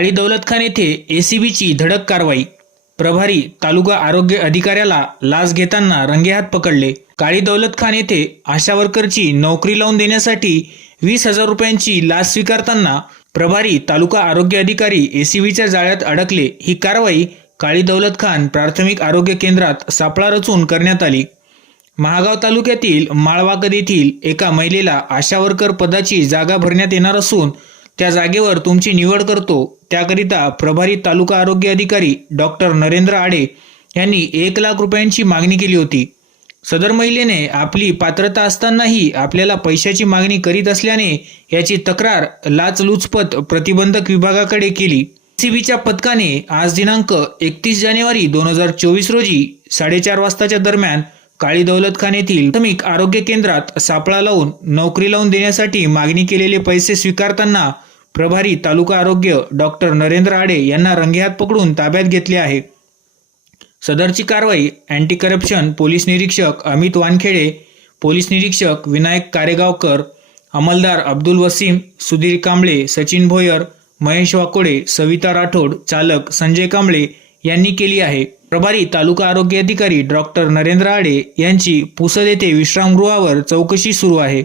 काळी दौलतखान येथे एसीबीची धडक कारवाई. प्रभारी तालुका आरोग्य अधिकाऱ्याला लाच घेताना रंगेहात पकडले. काळी दौलतखान येथे आशा वर्करची नोकरी लावून देण्यासाठी वीस हजार रुपयांची लाच स्वीकारताना प्रभारी तालुका आरोग्य अधिकारी एसीबीच्या जाळ्यात अडकले. ही कारवाई काळी दौलत खान प्राथमिक आरोग्य केंद्रात सापळा रचून करण्यात आली. महागाव तालुक्यातील माळवाकद येथील एका महिलेला आशा वर्कर पदाची जागा भरण्यात येणार असून त्या जागेवर तुमची निवड करतो. त्याकरिता प्रभारी तालुका आरोग्य अधिकारी डॉक्टर नरेंद्र आडे यांनी एक लाख रुपयांची मागणी केली होती. सदर महिलेने आपली पात्रता असतानाही आपल्याला पैशाची मागणी करीत असल्याने याची तक्रार लाचलुचपत प्रतिबंधक विभागाकडे केली. सीबीच्या पथकाने आज दिनांक एकतीस जानेवारी दोन हजार चोवीस रोजी साडेचार वाजताच्या दरम्यान काळी दौलत खान येथील प्राथमिक आरोग्य केंद्रात सापळा लावून नोकरी लावून देण्यासाठी मागणी केलेले पैसे स्वीकारताना प्रभारी तालुका आरोग्य डॉक्टर नरेंद्र आडे यांना रंगेहात पकडून ताब्यात घेतले आहे. सदरची कारवाई अँटी करप्शन पोलीस निरीक्षक अमित वानखेडे पोलीस निरीक्षक विनायक कारेगावकर अंमलदार अब्दुल वसीम सुधीर कांबळे सचिन भोयर महेश वाकोडे सविता राठोड चालक संजय कांबळे यांनी केली आहे. प्रभारी तालुका आरोग्य अधिकारी डॉक्टर नरेंद्र आडे यांची पुसद येथे विश्रामगृहावर चौकशी सुरू आहे.